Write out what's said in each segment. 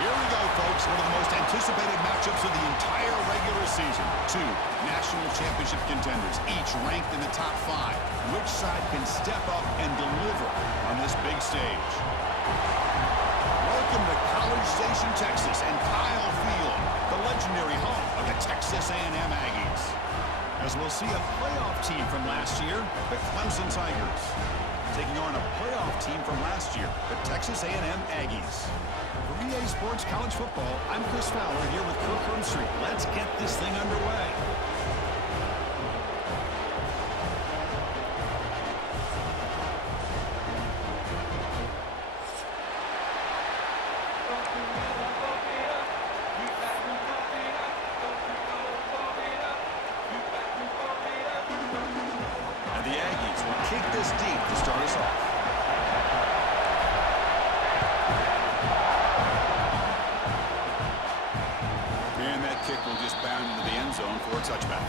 Here we go, folks. One of the most anticipated matchups of the entire regular season. Two national championship contenders, each ranked in the top 5. Which side can step up and deliver on this big stage? Welcome to College Station, Texas, and Kyle Field, the legendary home of the Texas A&M Aggies. As we'll see a playoff team from last year, the Clemson Tigers, taking on a playoff team from last year, the Texas A&M Aggies. For EA Sports College Football, I'm Chris Fowler here with Kirk Herbstreit. Let's get this thing underway. And the Aggies will kick this deep to start us off. And that kick will just bound into the end zone for a touchback.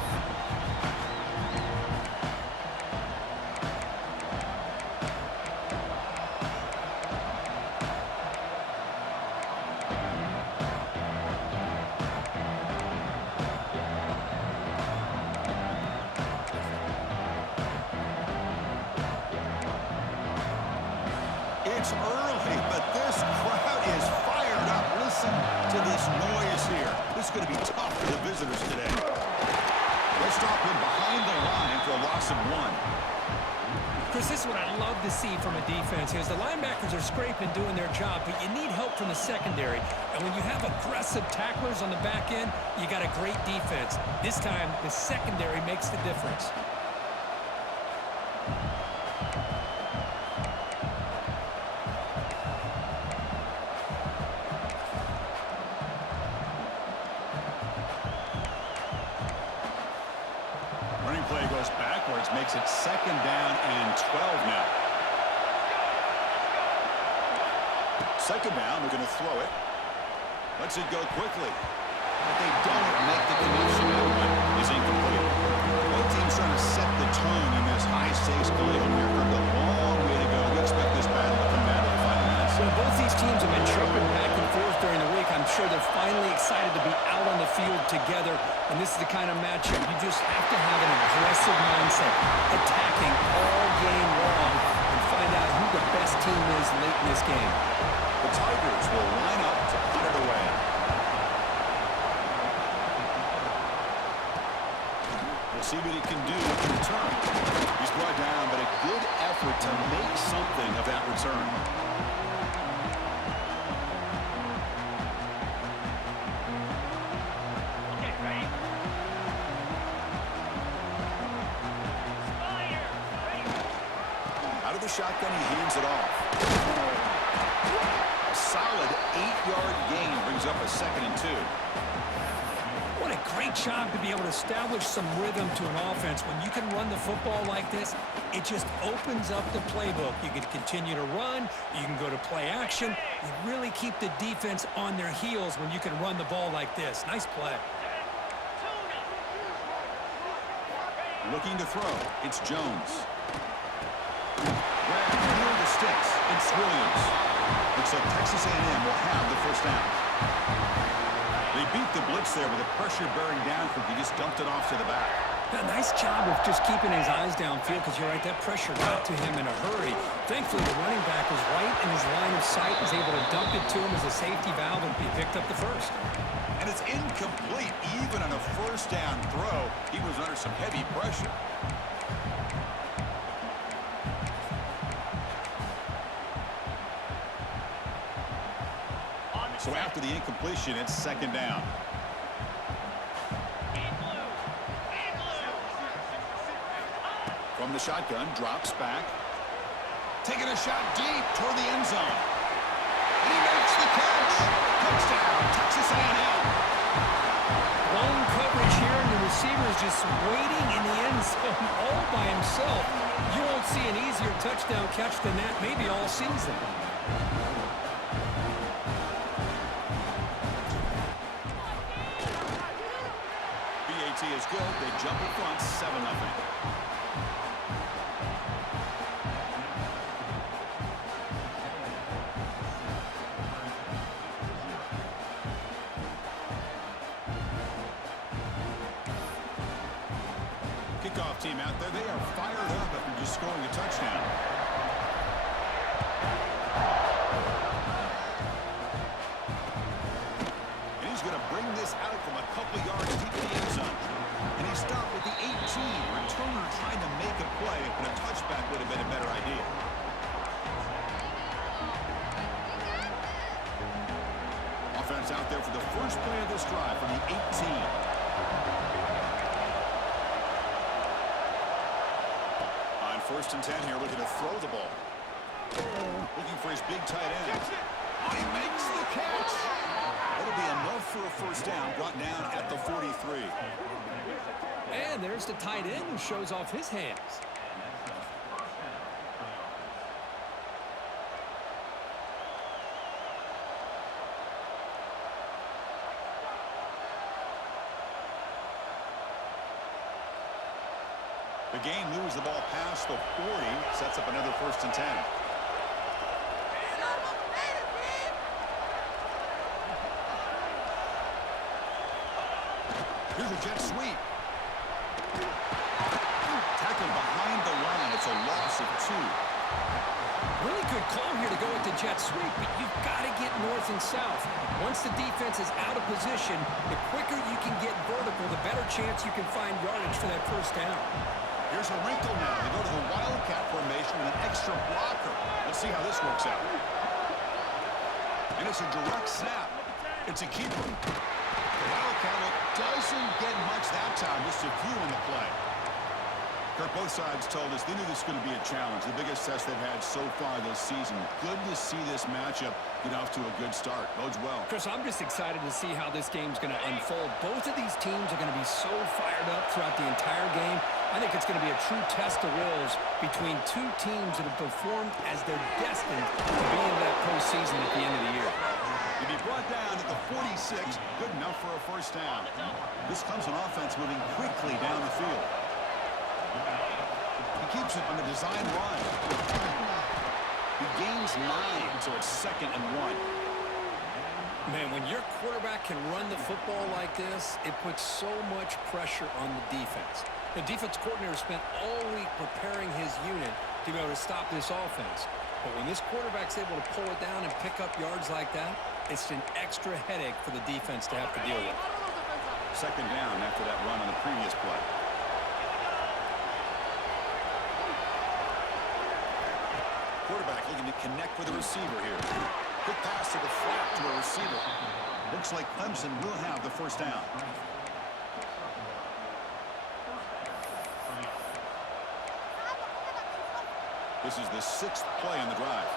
It's early, but this crowd is fired up. Listen to this noise here. This is going to be tough for the visitors today. They'll stop him behind the line for a loss of 1. Chris, this is what I love to see from a defense. Is the linebackers are scraping, doing their job, but you need help from the secondary. And when you have aggressive tacklers on the back end, you got a great defense. This time, the secondary makes the difference. Running play goes backwards, makes it 2nd down and 12 now. 2nd down, they're going to throw it. Lets it go quickly. But they don't make the connection. That one is incomplete. Both teams trying to set the tone in this high-stakes play here. For the long way to go. We expect this battle to come down to the final minutes. So both these teams have been chirping back and forth during the week. I'm sure they're finally excited to be out on the field together. And this is the kind of matchup you just have to have an aggressive mindset, attacking all game long, and find out who the best team is late in this game. The Tigers will line up to put it away. We'll see what he can do with the return. He's brought down, but a good effort to make something of that return. Out of the shotgun, he hands it off. A solid 8-yard gain brings up a 2nd and 2. What a great job to be able to establish some rhythm to an offense. When you can run the football like this, it just opens up the playbook. You can continue to run. You can go to play action. You really keep the defense on their heels when you can run the ball like this. Nice play. Looking to throw. It's Jones. Grab near the sticks. It's Williams. Looks like Texas A&M will have the 1st down. They beat the blitz there with the pressure bearing down because he just dumped it off to the back. A nice job of just keeping his eyes downfield because you're right, that pressure got to him in a hurry. Thankfully, the running back was right in his line of sight, was able to dump it to him as a safety valve, and he picked up the 1st. And it's incomplete even on a 1st down throw. He was under some heavy pressure. So after the incompletion, it's 2nd down. From the shotgun, drops back. Taking a shot deep toward the end zone. And he makes the catch. Touchdown, Texas A&M. Long coverage here, and the receiver is just waiting in the end zone all by himself. You won't see an easier touchdown catch than that maybe all season. Is good. They jump in front, 7-0. team out there, they are fired up after just scoring a touchdown. And he's going to bring this out from a couple yards deep in the end zone. And he stopped at the 18. Returner trying to make a play, but a touchback would have been a better idea. Offense out there for the first play of this drive from the 18. First and 10 here, looking to throw the ball. Looking for his big tight end. Oh, he makes the catch. That'll be enough for a first down, brought down at the 43. And there's the tight end who shows off his hands. The game moves the ball past the 40, sets up another first and 10. Here's a jet sweep. Tackled behind the line. It's a loss of 2. Really good call here to go with the jet sweep, but you've got to get north and south. Once the defense is out of position, the quicker you can get vertical, the better chance you can find yardage for that first down. Here's a wrinkle now. They go to the Wildcat formation with an extra blocker. Let's see how this works out. And it's a direct snap. It's a keeper. The Wildcat doesn't get much that time, just a few in the play. Kirk, both sides told us they knew this was going to be a challenge, the biggest test they've had so far this season. Good to see this matchup get off to a good start. Bodes well. Chris, I'm just excited to see how this game's going to unfold. Both of these teams are going to be so fired up throughout the entire game. I think it's going to be a true test of wills between two teams that have performed as they're destined to be in that postseason at the end of the year. To be brought down at the 46, good enough for a first down. This Clemson offense moving quickly down the field. He keeps it on the design run. He gains 9, so it's 2nd and 1. Man, when your quarterback can run the football like this, it puts so much pressure on the defense. The defense coordinator spent all week preparing his unit to be able to stop this offense. But when this quarterback's able to pull it down and pick up yards like that, it's an extra headache for the defense to have to deal with. 2nd down after that run on the previous play. Quarterback looking to connect with a receiver here. Quick pass to the flat to a receiver. Looks like Clemson will have the first down. This is the 6th play on the drive.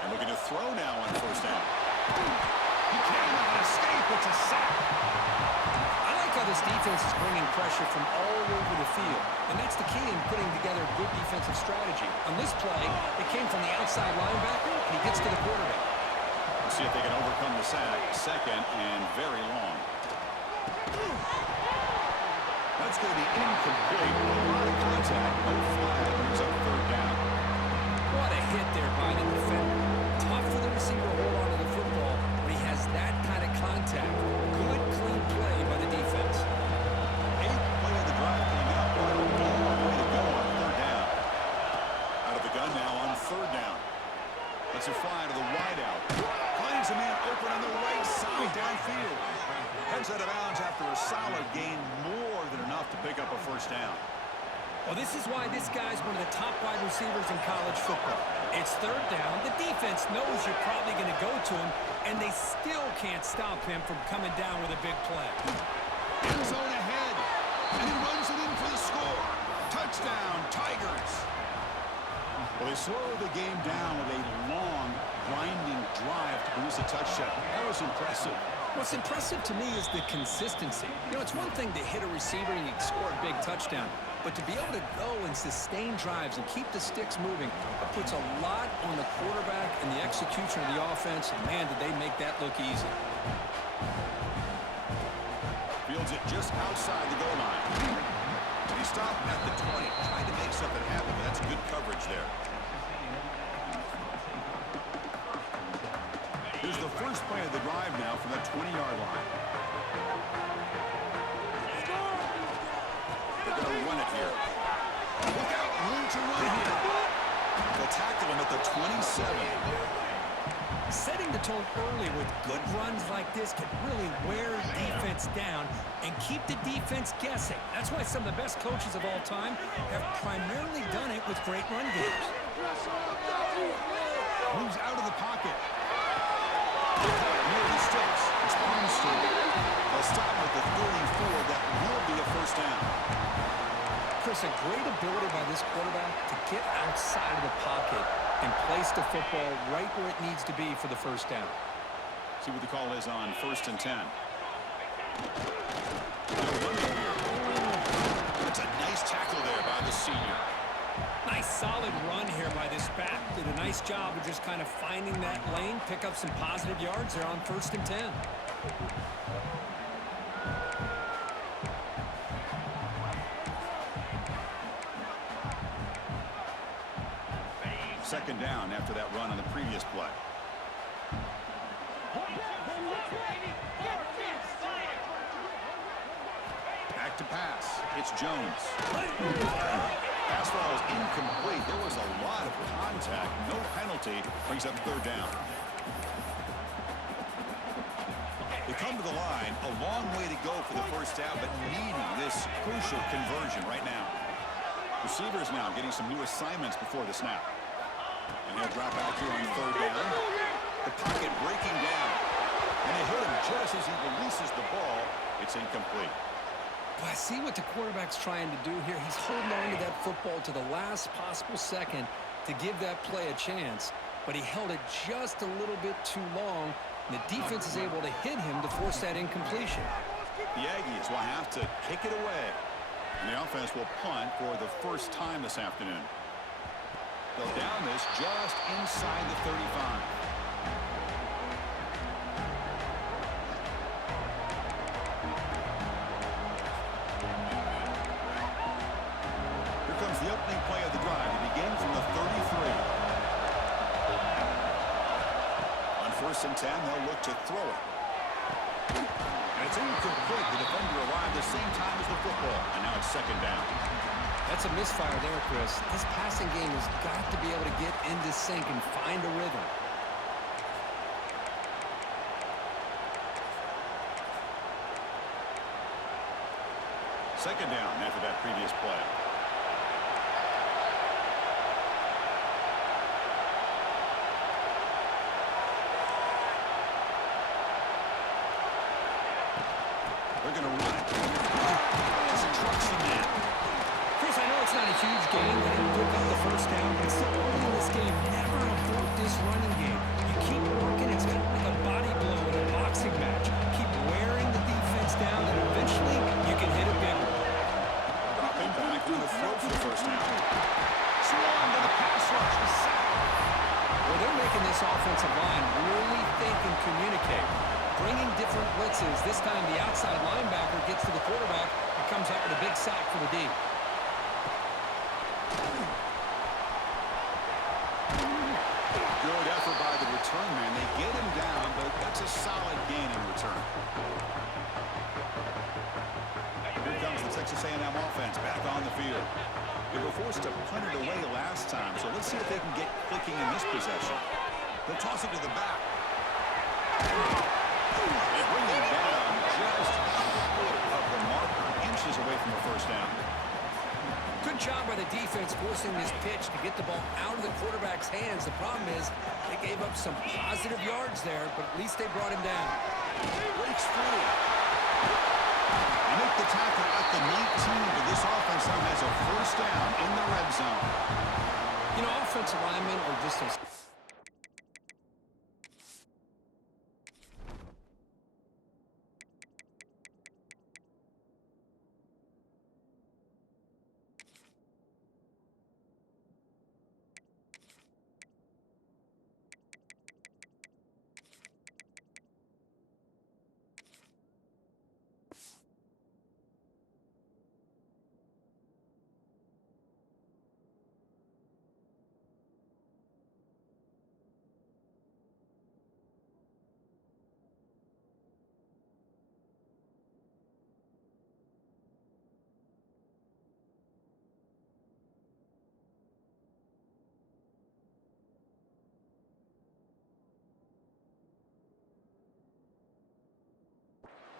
And looking to throw now on first down. He cannot escape. It's a sack. I like how this defense is bringing pressure from all over the field. And that's the key in putting together a good defensive strategy. On this play, it came from the outside linebacker, and he gets to the quarterback. Let's see if they can overcome the sack. 2nd and very long. That's going to be incomplete. A lot of contact. No flag. Brings up 3rd down. What a hit there by the defender. Tough for the receiver to hold on to the football when he has that kind of contact. Good, clean play by the defense. 8th play of the drive coming up. What a long way to go on 3rd down. Out of the gun now on 3rd down. That's a fly to the wideout. Finds a man open on the right side downfield. Heads out of bounds after a solid gain, more than enough to pick up a first down. Well, this is why this guy's one of the top wide receivers in college football. It's 3rd down. The defense knows you're probably going to go to him, and they still can't stop him from coming down with a big play. End zone ahead, and he runs it in for the score. Touchdown, Tigers. Well, they slow the game down with a long, grinding drive to produce a touchdown. That was impressive. What's impressive to me is the consistency. You know, it's one thing to hit a receiver and you can score a big touchdown, but to be able to go and sustain drives and keep the sticks moving, it puts a lot on the quarterback and the execution of the offense, and man, did they make that look easy. Fields it just outside the goal line. And he stopped at the 20, trying to make something happen, but that's good coverage there. Here's the first play of the drive now from the 20-yard line. run it here. Look out, room to run here. They'll tackle him at the 27. Setting the tone early with good runs like this can really wear defense down and keep the defense guessing. That's why some of the best coaches of all time have primarily done it with great run games. Moves out of the pocket. Near the sticks. It's Armstrong. They'll stop with the 34. That will be a first down. Chris, a great ability by this quarterback to get outside of the pocket and place the football right where it needs to be for the first down. See what the call is on 1st and 10. It's a nice tackle there by the senior. Nice solid run here by this back. Did a nice job of just kind of finding that lane, pick up some positive yards there on 1st and 10. Second down after that run on the previous play. Back to pass. It's Jones. Pass ball is incomplete. There was a lot of contact. No penalty. Brings up third down. They come to the line. A long way to go for the first down, but needing this crucial conversion right now. Receivers now getting some new assignments before the snap. And he'll drop back here on third down. The pocket breaking down. And they hit him just as he releases the ball. It's incomplete. But I see what the quarterback's trying to do here. He's holding on to that football to the last possible second to give that play a chance. But he held it just a little bit too long. And the defense is able to hit him to force that incompletion. The Aggies will have to kick it away. And the offense will punt for the first time this afternoon. They'll down this just inside the 35. Here comes the opening play of the drive. It begins from the 33. On 1st and 10, they'll look to throw it. And it's incomplete. The defender arrived the same time as the football. And now it's second down. That's a misfire there, Chris. This passing game has got to be able to get into sync and find a rhythm. Second down after that previous play. They're going to run it. Just trucks the man. Chris, I know it's not a huge game. They didn't pick up the first down, but still early in this game, never abort this running game. You keep working, it's kind of like a body blow in a boxing match. Keep wearing the defense down, and eventually you can hit a big one. Dropping back on the throw for the first down. Swan to the pass rush. Well, they're making this offensive line really think and communicate. Bringing different blitzes. This time the outside linebacker gets to the quarterback and comes up with a big sack for the D. Good effort by the return man. They get him down, but that's a solid gain in return. Here comes the Texas A&M offense back on the field. They were forced to punt it away last time, so let's see if they can get clicking in this possession. They'll toss it to the back. They bring him down just short of the marker, inches away from the first down. Good job by the defense forcing this pitch to get the ball out of the quarterback's hands. The problem is they gave up some positive yards there, but at least they brought him down. Breaks free. They make the tackle at the 19, but this offense now has a first down in the red zone. You know, offensive linemen are just as...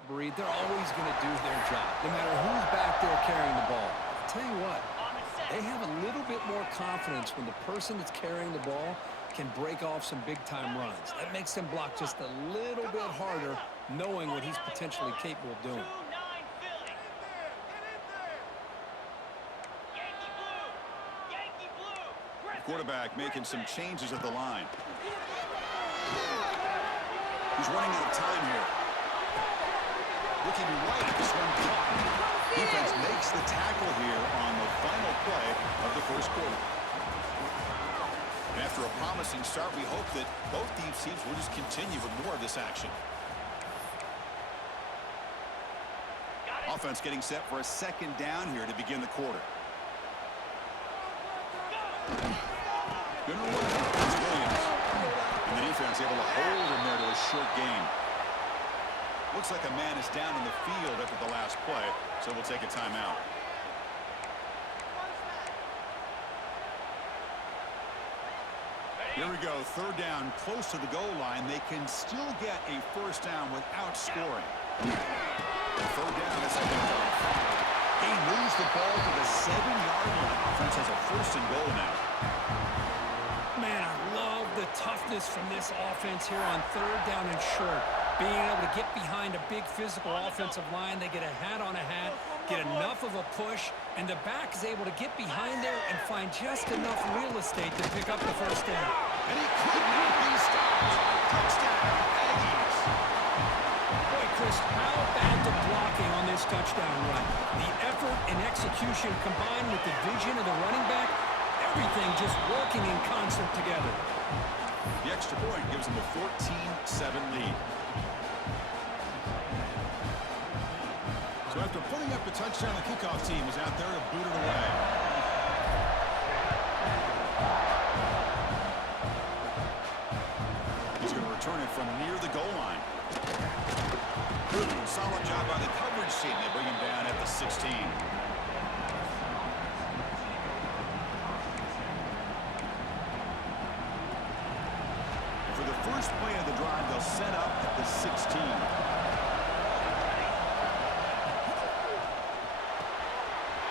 breed. They're always going to do their job, no matter who's back there carrying the ball. I'll tell you what, they have a little bit more confidence when the person that's carrying the ball can break off some big-time runs. That makes them block just a little bit harder, knowing what he's potentially capable of doing. Quarterback making some changes at the line. He's running out of time here. Looking right, this one caught. Defense makes the tackle here on the final play of the first quarter. And after a promising start, we hope that both these teams will just continue with more of this action. Offense getting set for a second down here to begin the quarter. Good run. It's Williams. And the defense able to hold him there to a short gain. Looks like a man is down in the field after the last play, so we'll take a timeout. Here we go. Third down, close to the goal line. They can still get a first down without scoring. Third down, that's a handoff. He moves the ball to the 7-yard line. Offense has a first and goal now. Man, I love the toughness from this offense here on third down and short. Being able to get behind a big physical offensive line. They get a hat on a hat, get enough of a push, and the back is able to get behind there and find just enough real estate to pick up the first down. And he could not be stopped. Touchdown, Aggies. Boy, Chris, how bad the blocking on this touchdown run. The effort and execution combined with the vision of the running back, everything just working in concert together. The extra point gives them a 14-7 lead. So after putting up the touchdown, the kickoff team is out there to boot it away. He's going to return it from near the goal line. Solid job by the coverage team. They bring him down at the 16. For the first play of the drive, they'll set up at the 16.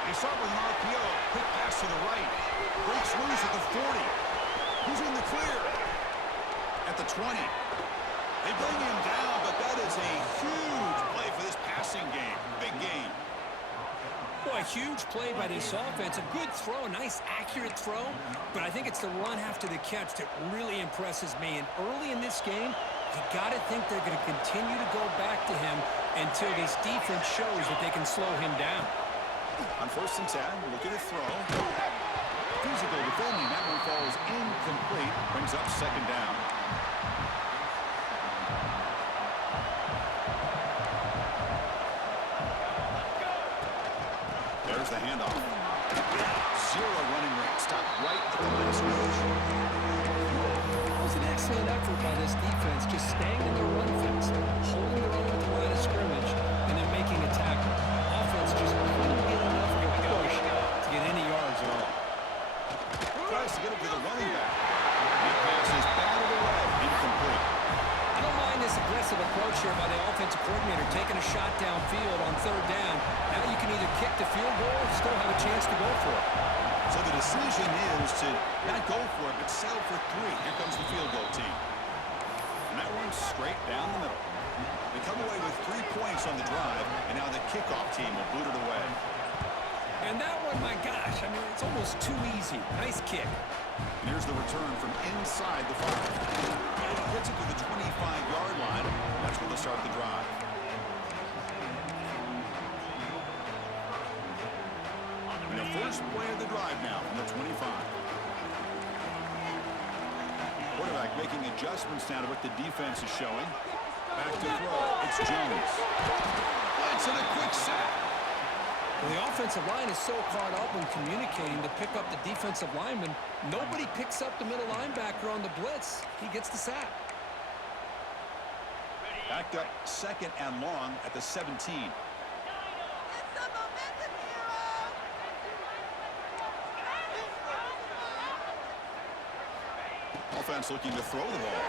They start with an RPO. Quick pass to the right. Breaks loose at the 40. Who's in the clear? At the 20. They bring him down, but that is a huge play for this passing game. Big game. Boy, huge play by this offense. A good throw, a nice accurate throw, but I think it's the run after the catch that really impresses me. And early in this game, you got to think they're going to continue to go back to him until this defense shows that they can slow him down. On first and 10, look at the throw. Physical defending. That one falls incomplete. Brings up second down. There's the handoff. Zero running rate. Stopped right at the line of scrimmage. That was an excellent effort by this defense, just staying in their run fence, holding their own at the line of scrimmage, and then making a tackle. Offense just couldn't get enough of a push to get any yards at all. Tries to get it to the running back. That pass is batted away. Incomplete. I don't mind this aggressive approach here by the offensive coordinator, taking a shot downfield on third down. Now you can either kick the field goal or still have a chance to go for it. So the decision is to not go for it, but settle for 3. Here comes the field goal team. And that one's straight down the middle. They come away with 3 points on the drive, and now the kickoff team will boot it away. And that one, my gosh, I mean, it's almost too easy. Nice kick. And here's the return from inside the 5. Gets it to the 25-yard line. That's where they'll start the drive. And the first play of the drive now from the 25. Quarterback making adjustments now to what the defense is showing. Back to throw. It's Jones. It's in a quick sack. Well, the offensive line is so caught up in communicating to pick up the defensive lineman. Nobody picks up the middle linebacker on the blitz. He gets the sack. Backed up second and long at the 17. Offense looking to throw the ball.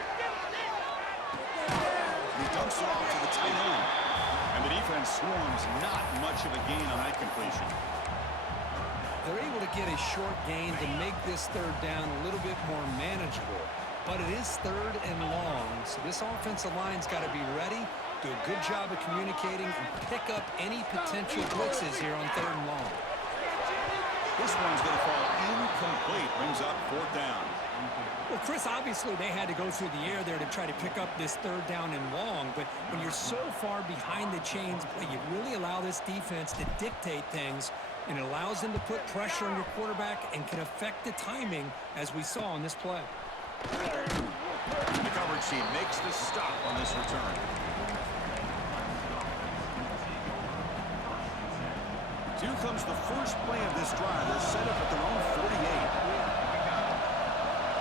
And he dumps it off to the tight end. And the defense swarms, not much of a gain on that completion. They're able to get a short gain to make this third down a little bit more manageable. But it is third and long, so this offensive line's got to be ready, do a good job of communicating, and pick up any potential blitzes here on third and long. This one's going to fall incomplete. Brings up fourth down. Well, Chris, obviously they had to go through the air there to try to pick up this third down and long, but when you're so far behind the chains, you really allow this defense to dictate things, and it allows them to put pressure on your quarterback and can affect the timing, as we saw on this play. The coverage team makes the stop on this return. Here comes the first play of this drive. They're set up at their own 48.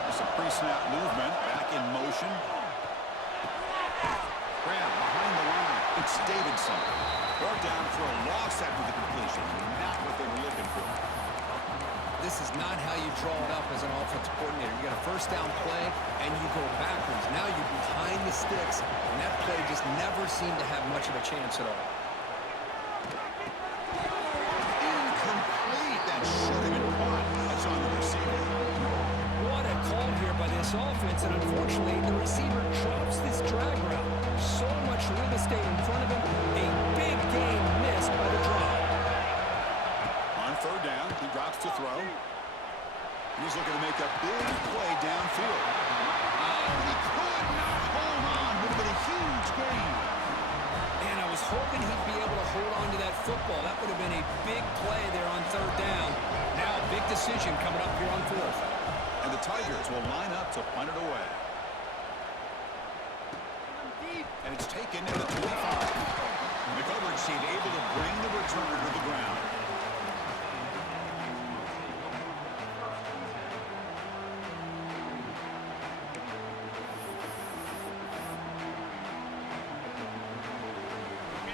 There's a pre-snap movement, back in motion. Grab behind the line. It's Davidson. Brought down for a loss after the completion. Not what they were looking for. This is not how you draw it up as an offensive coordinator. You got a first down play, and you go backwards. Now you're behind the sticks, and that play just never seemed to have much of a chance at all. Incomplete. That should have been caught. That's on the receiver. What a call here by this offense, and unfortunately, the receiver drops this drag route. So much real estate in front of him. A big game missed by the drop. On third down, he drops to throw. He's looking to make a big play downfield. Oh, he could not hold on. Would have been a huge gain. And I was hoping he'd be able to hold on to that football. That would have been a big play there on third down. Now a big decision coming up here on fourth. And the Tigers will line up to punt it away. And it's taken at the 25. The coverage team able to bring the returner to the ground.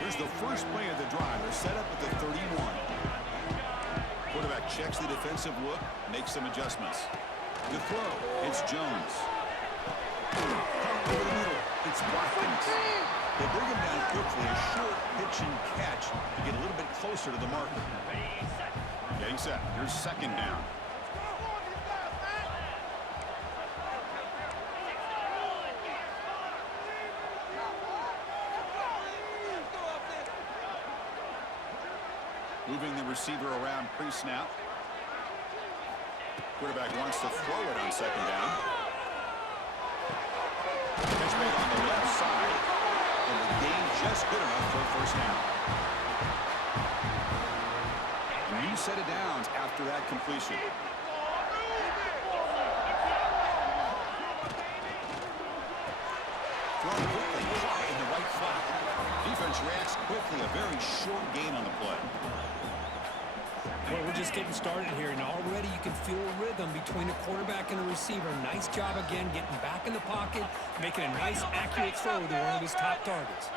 Here's the first play of the drive. They're set up at the 31. Quarterback checks the defensive look, makes some adjustments. The throw, it's Jones. Over the middle, it's Watkins. They bring him down quickly, a short pitch and catch to get a little bit closer to the marker. Getting set. Here's second down. Moving the receiver around pre-snap. Quarterback wants to throw it on second down. Catch made on the left side. And the gain just good enough for a first down. A new set of downs after that completion. Thrown quickly, caught in the right flat. Defense reacts quickly. A very short gain on the play. Well, we're just getting started here, and already you can feel a rhythm between the quarterback and the receiver. Nice job again getting back in the pocket, making a nice, accurate throw to one of his top targets.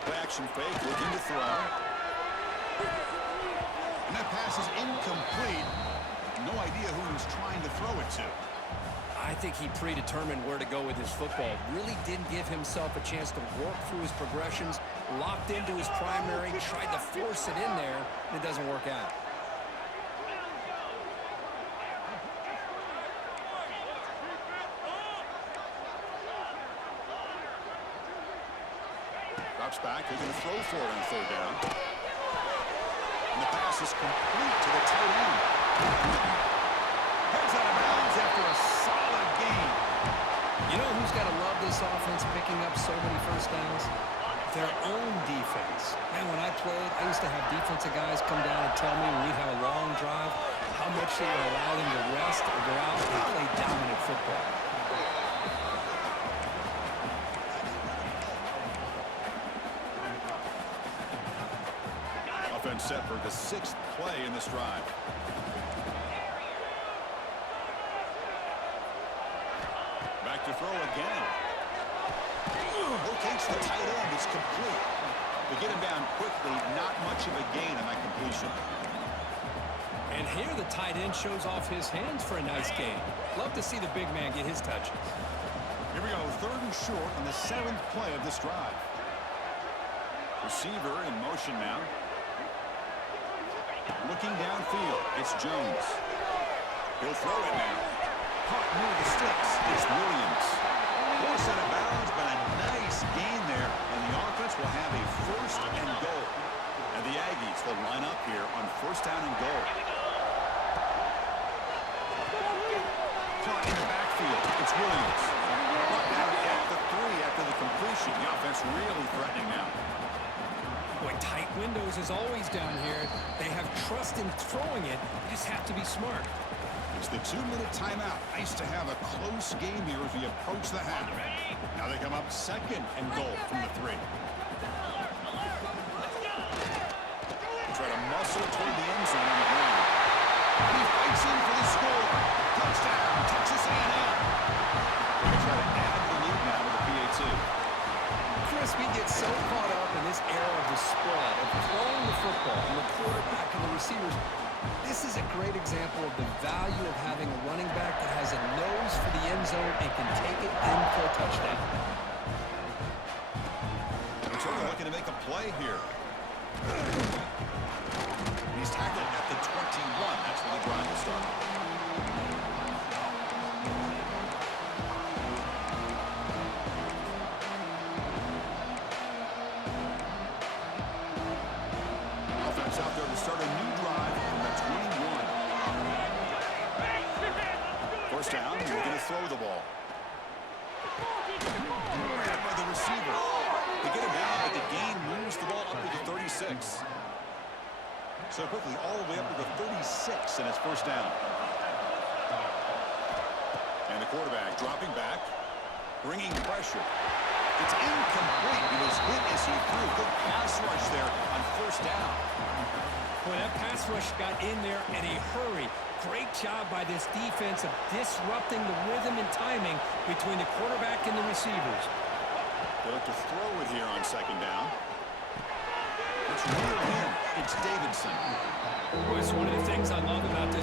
Play action fake, looking to throw. And that pass is incomplete. No idea who he was trying to throw it to. I think he predetermined where to go with his football. Really didn't give himself a chance to work through his progressions, locked into his primary, tried to force it in there, and it doesn't work out. Drops back, they're going to throw for it on third down. And the pass is complete to the tight end. Heads out of bounds after a solid gain. You know who's got to love this offense picking up so many first downs? Their own defense. Man, when I played, I used to have defensive guys come down and tell me when we'd have a long drive how much they would allow them to rest or go out and play dominant football. Offense set for the 6th play in this drive. Back to throw again. Locates the tight end. It's complete. They get him down quickly. Not much of a gain on that completion. And here the tight end shows off his hands for a nice gain. Love to see the big man get his touches. Here we go, 3rd and short on the 7th play of this drive. Receiver in motion now. Looking downfield, it's Jones. He'll throw it now. Caught near the sticks, it's Williams. Forced out of bounds, but a nice gain there, and the offense will have a 1st and goal. And the Aggies will line up here on 1st down and goal. Caught in the backfield, it's Williams. Brought down at the 3 after the completion. The offense really threatening now. Boy, tight windows is always down here. They have trust in throwing it. You just have to be smart. It's the 2-minute timeout. Nice to have a close game here as we approach the half. Now they come up 2nd and goal from the 3. Try to muscle toward the end zone on the ground. And he fights in for the score. Touchdown, Texas A&M. They try to add the lead now with the PAT. Chris, we get so caught up in this era of the spread, of throwing the football, and the quarterback and the receivers. This is a great example of the value of having a running back that has a nose for the end zone and can take it in for a touchdown. They're looking to make a play here. He's tackled at the 21. That's where the drive will start. Offense out there to start a new drive from the 21. 1st down, we're going to throw the ball. Grabbed by the receiver. They get him down, but the gain moves the ball up to the 36. So quickly, all the way up to the 36, and it's 1st down. And the quarterback dropping back, bringing pressure. It's incomplete. He was hit as he threw. Good pass rush there on 1st down. Boy, that pass rush got in there in a hurry. Great job by this defense of disrupting the rhythm and timing between the quarterback and the receivers. They look to throw it here on 2nd down. It's real in. It's Davidson. Boy, it's one of the things I love about this